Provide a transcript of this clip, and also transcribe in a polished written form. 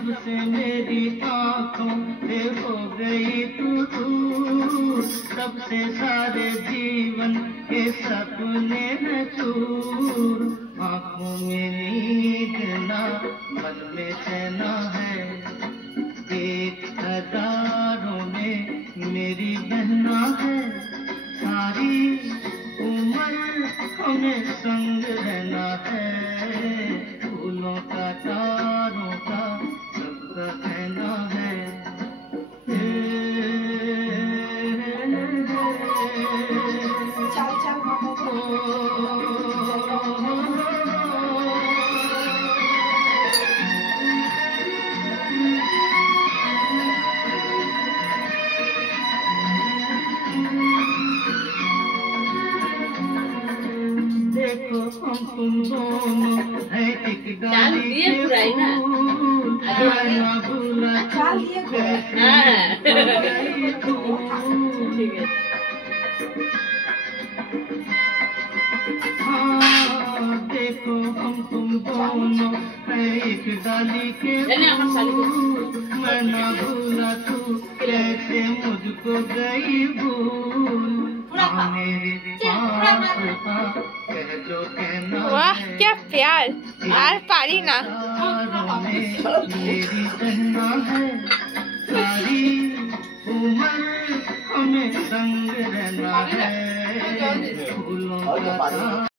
जब से मेरी आँखों से हो गई तू दूर, तब से सारे जीवन के सपने न चूर। आँखों में नींद ना, मन में चैना है, एक हजारों में मेरी बहना है। सारी उम्र हमें संग रहना है, फूलों का तारों का सबका कहना है। देखो हम तुम दोनों है एक डाली के फूल, ना भूला हाँ, देखो हम तुम दोनों है एक डाली के फूल, मैं ना भूला तू कैसे मुझको गई भूल। वाह क्या प्यार यार, पारी ना मेरी बहना है। सारी उम्र हमें संग रहना है, फूलों का